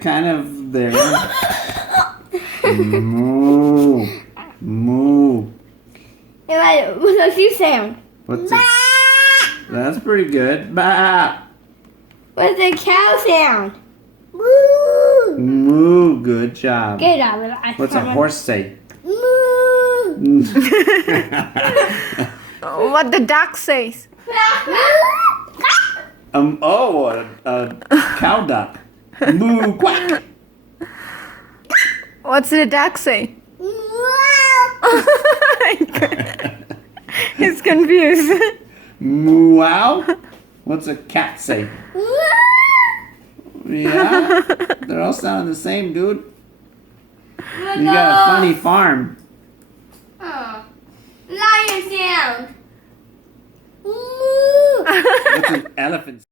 kind of there. Moo. Moo. What's a sheep sound? That's pretty good. Bah. What's a cow sound? Moo. Moo. Good job. Good job. What's a horse say? Moo. What the duck says? A cow duck. Moo quack. What's the duck say? He's confused. Moo wow. What's a cat say? Yeah, they're all sounding the same, dude. You got a funny farm. Lion sound. What's an elephant?